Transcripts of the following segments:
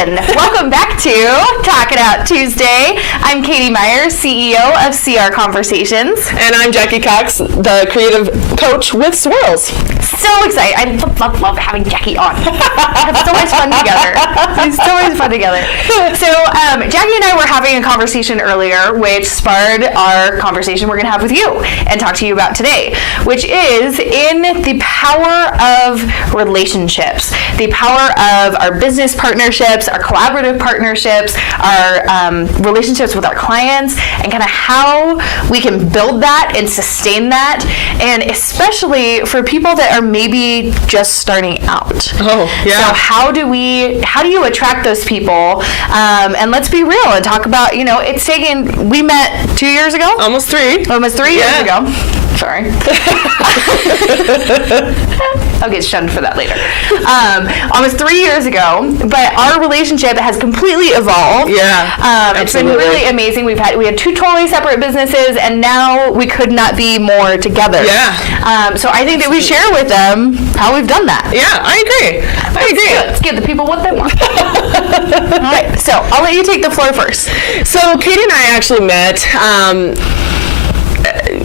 again. Welcome back to Talk It Out Tuesday. I'm Katie Myers, CEO of CR Conversations. And I'm Jacki Cox, the creative coach with Swirls. So excited. I love having Jacki on. It's always fun together. So Jacki and I were having a conversation earlier, which spurred our conversation we're going to have with you and talk to you about today, which is in the power of relationships, the power of our business partnerships, our collaborative partnerships, our relationships with our clients, and kind of how we can build that and sustain that, and especially for people that are maybe just starting out. Oh, yeah. So how do you attract those people? And let's be real and talk about, we met 2 years ago? Almost 3 years ago. Sorry. I'll get shunned for that later. Almost 3 years ago, but our relationship has completely evolved. Yeah, it's been really amazing. We had 2 totally separate businesses, and now we could not be more together. Yeah. So I think that we share with them how we've done that. Yeah, I agree. Let's give the people what they want. All right, so I'll let you take the floor first. So Katie and I actually met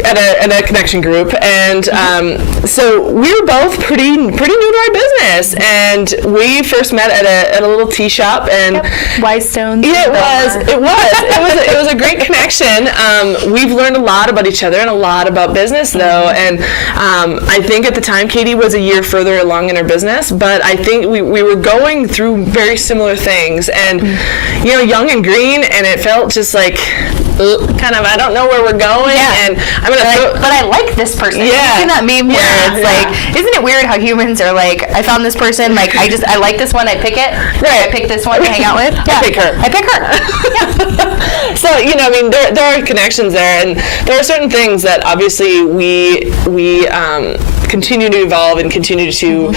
at a connection group, and so we were both pretty new to our business, and we first met at a little tea shop, and Wise Stones. It was a great connection. We've learned a lot about each other and a lot about business, though, and I think at the time Katie was a year further along in her business, but I think we were going through very similar things, and young and green, and it felt just like kind of, I don't know where we're going, and I'm gonna but I like this person. Yeah. You've seen that meme where it's like, isn't it weird how humans are like, I found this person, like I like this one, I pick it. Right. I pick this one to hang out with. Yeah. I pick her. Yeah. So, there are connections there, and there are certain things that obviously we continue to evolve and continue to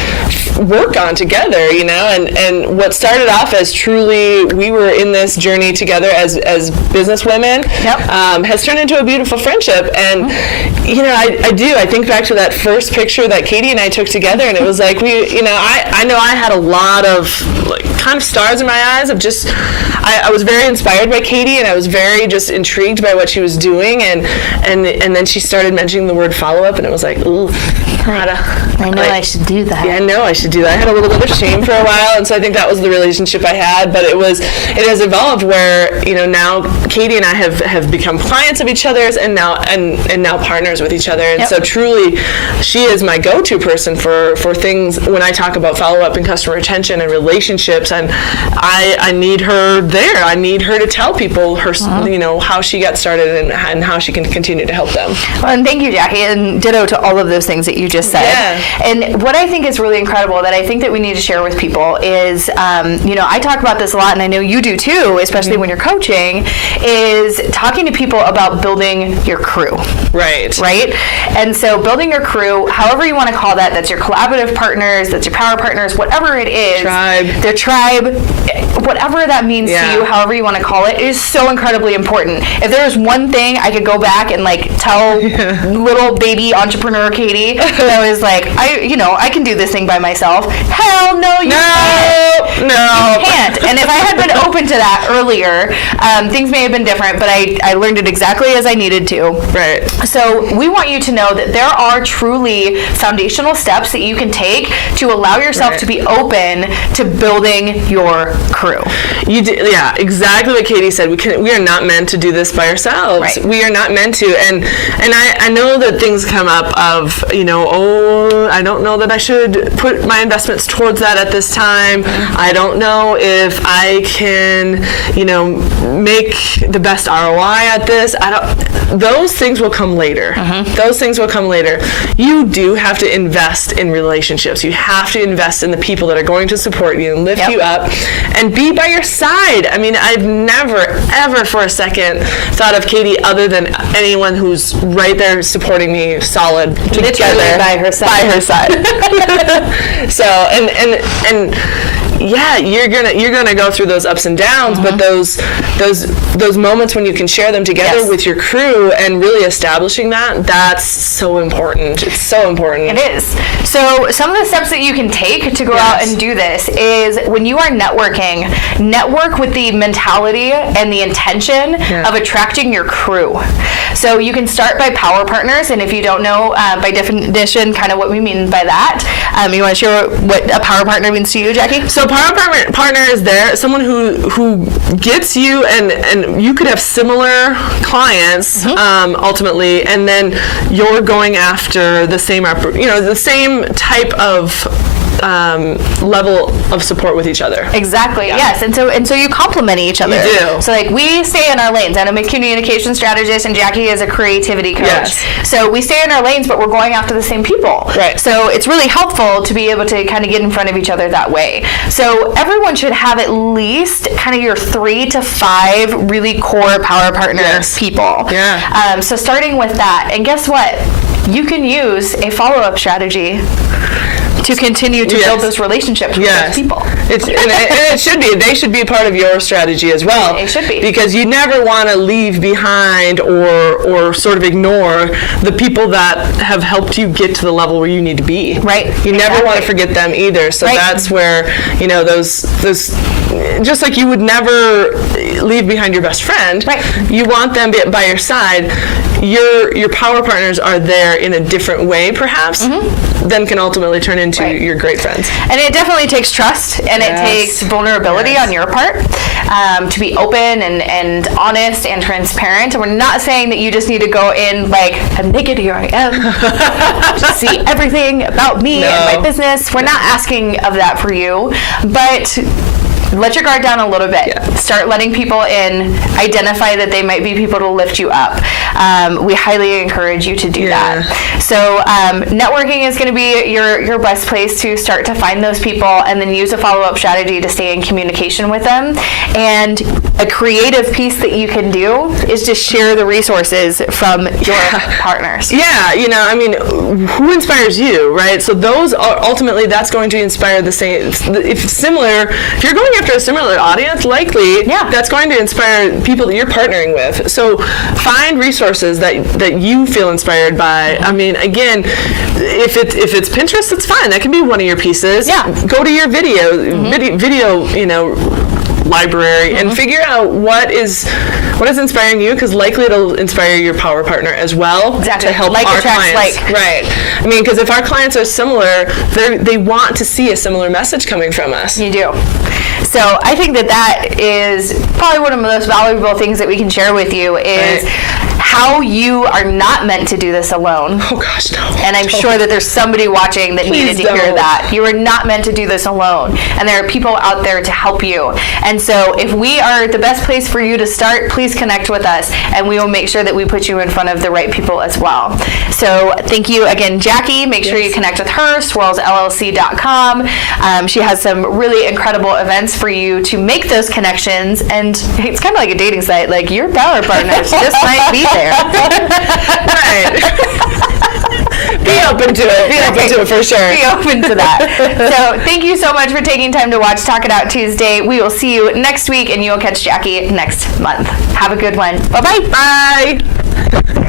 work on together, and what started off as truly we were in this journey together as business women has turned into a beautiful friendship. And I think back to that first picture that Katie and I took together, and it was like I know I had a lot of kind of stars in my eyes of just I was very inspired by Katie, and I was very just intrigued by what she was doing, and then she started mentioning the word follow-up, and it was like, ooh, I know I should do that. Yeah, I know I should do that. I had a little bit of shame for a while, and so I think that was the relationship I had, but it has evolved where now Katie and I have become clients of each other's, and now partners with each other, and so truly she is my go-to person for things when I talk about follow-up and customer retention and relationships, and I need her there. I need her to tell people her how she got started and how she can continue to help them. Well, and thank you, Jacki, and ditto to all of those things that you just said. Yeah. And what I think is really incredible that I think that we need to share with people is, I talk about this a lot, and I know you do too, especially when you're coaching, is talking to people about building your crew. Right. And so building your crew, however you want to call that, that's your collaborative partners, that's your power partners, whatever it is. Their tribe, whatever that means to you, however you want to call it, is so incredibly important. If there was one thing I could go back and tell little baby entrepreneur Katie, that was like, I can do this thing by myself. Hell no, you can't. No. You can't. And if I had been open to that earlier, things may have been different, but I learned it exactly as I needed to. Right. So we want you to know that there are truly foundational steps that you can take to allow yourself to be open to building your crew. Yeah, exactly what Katie said. We are not meant to do this by ourselves. Right. We are not meant to. And I know that things come up of, I don't know that I should put my investments towards that at this time. I don't know if I can, make the best ROI at this. Those things will come later. Those things will come later. You do have to invest in relationships. You have to invest in the people that are going to support you and lift you up and be by your side. I mean, I've never, ever for a second thought of Katie other than anyone who's right there supporting me solid together. By her side. So, and yeah, you're gonna go through those ups and downs, but those moments when you can share them together with your crew and really establishing that's so important. It's so important. It is. So some of the steps that you can take to go out and do this is when you are networking, network with the mentality and the intention of attracting your crew. So you can start by power partners, and if you don't know by definition kind of what we mean by that, you want to share what a power partner means to you, Jacki? So power partner is there, someone who gets you, and you could have similar clients ultimately, and then you're going after the same the same type of level of support with each other. Exactly. Yes. And so you complement each other. You do. So like we stay in our lanes. I'm a communication strategist, and Jacki is a creativity coach. Yes. So we stay in our lanes, but we're going after the same people. Right. So it's really helpful to be able to kind of get in front of each other that way. So everyone should have at least kind of your 3 to 5 really core power partner people. Yeah. So starting with that, and guess what? You can use a follow-up strategy to continue to build those relationships with those people. And it should be. They should be part of your strategy as well. It should be. Because you never want to leave behind or sort of ignore the people that have helped you get to the level where you need to be. Right. You never want to forget them either. So that's where, those just like you would never leave behind your best friend, you want them by your side. Your power partners are there in a different way, perhaps, then can ultimately turn into your great friends. And it definitely takes trust, and it takes vulnerability on your part to be open and honest and transparent. And we're not saying that you just need to go in like, I'm naked, here I am, to see everything about me and my business. We're not asking of that for you, but let your guard down a little bit. Start letting people in. Identify that they might be people to lift you up. We highly encourage you to do that. So networking is going to be your best place to start to find those people, and then use a follow-up strategy to stay in communication with them. And a creative piece that you can do is just share the resources from your partners. Yeah, who inspires you, right? So those are ultimately, that's going to inspire the same. If you're going after a similar audience, likely that's going to inspire people that you're partnering with. So find resources that you feel inspired by. I mean, again, if it's Pinterest, it's fine. That can be one of your pieces. Go to your video, library and figure out what is inspiring you, because likely it'll inspire your power partner as well to help our clients. Right. I mean, because if our clients are similar, they want to see a similar message coming from us. You do. So I think that is probably one of the most valuable things that we can share with you is how you are not meant to do this alone. Oh gosh, no. And I'm sure that there's somebody watching that needed to hear that. You are not meant to do this alone. And there are people out there to help you. And so if we are the best place for you to start, please connect with us, and we will make sure that we put you in front of the right people as well. So thank you again, Jacki. Make sure you connect with her, swirlsllc.com. She has some really incredible events for you to make those connections. And it's kind of like a dating site. Like, your power partners just might be there. Right. Be open to it. Be open to it for sure. Be open to that. So thank you so much for taking time to watch Talk It Out Tuesday. We will see you next week, and you'll catch Jacki next month. Have a good one. Bye-bye. Bye.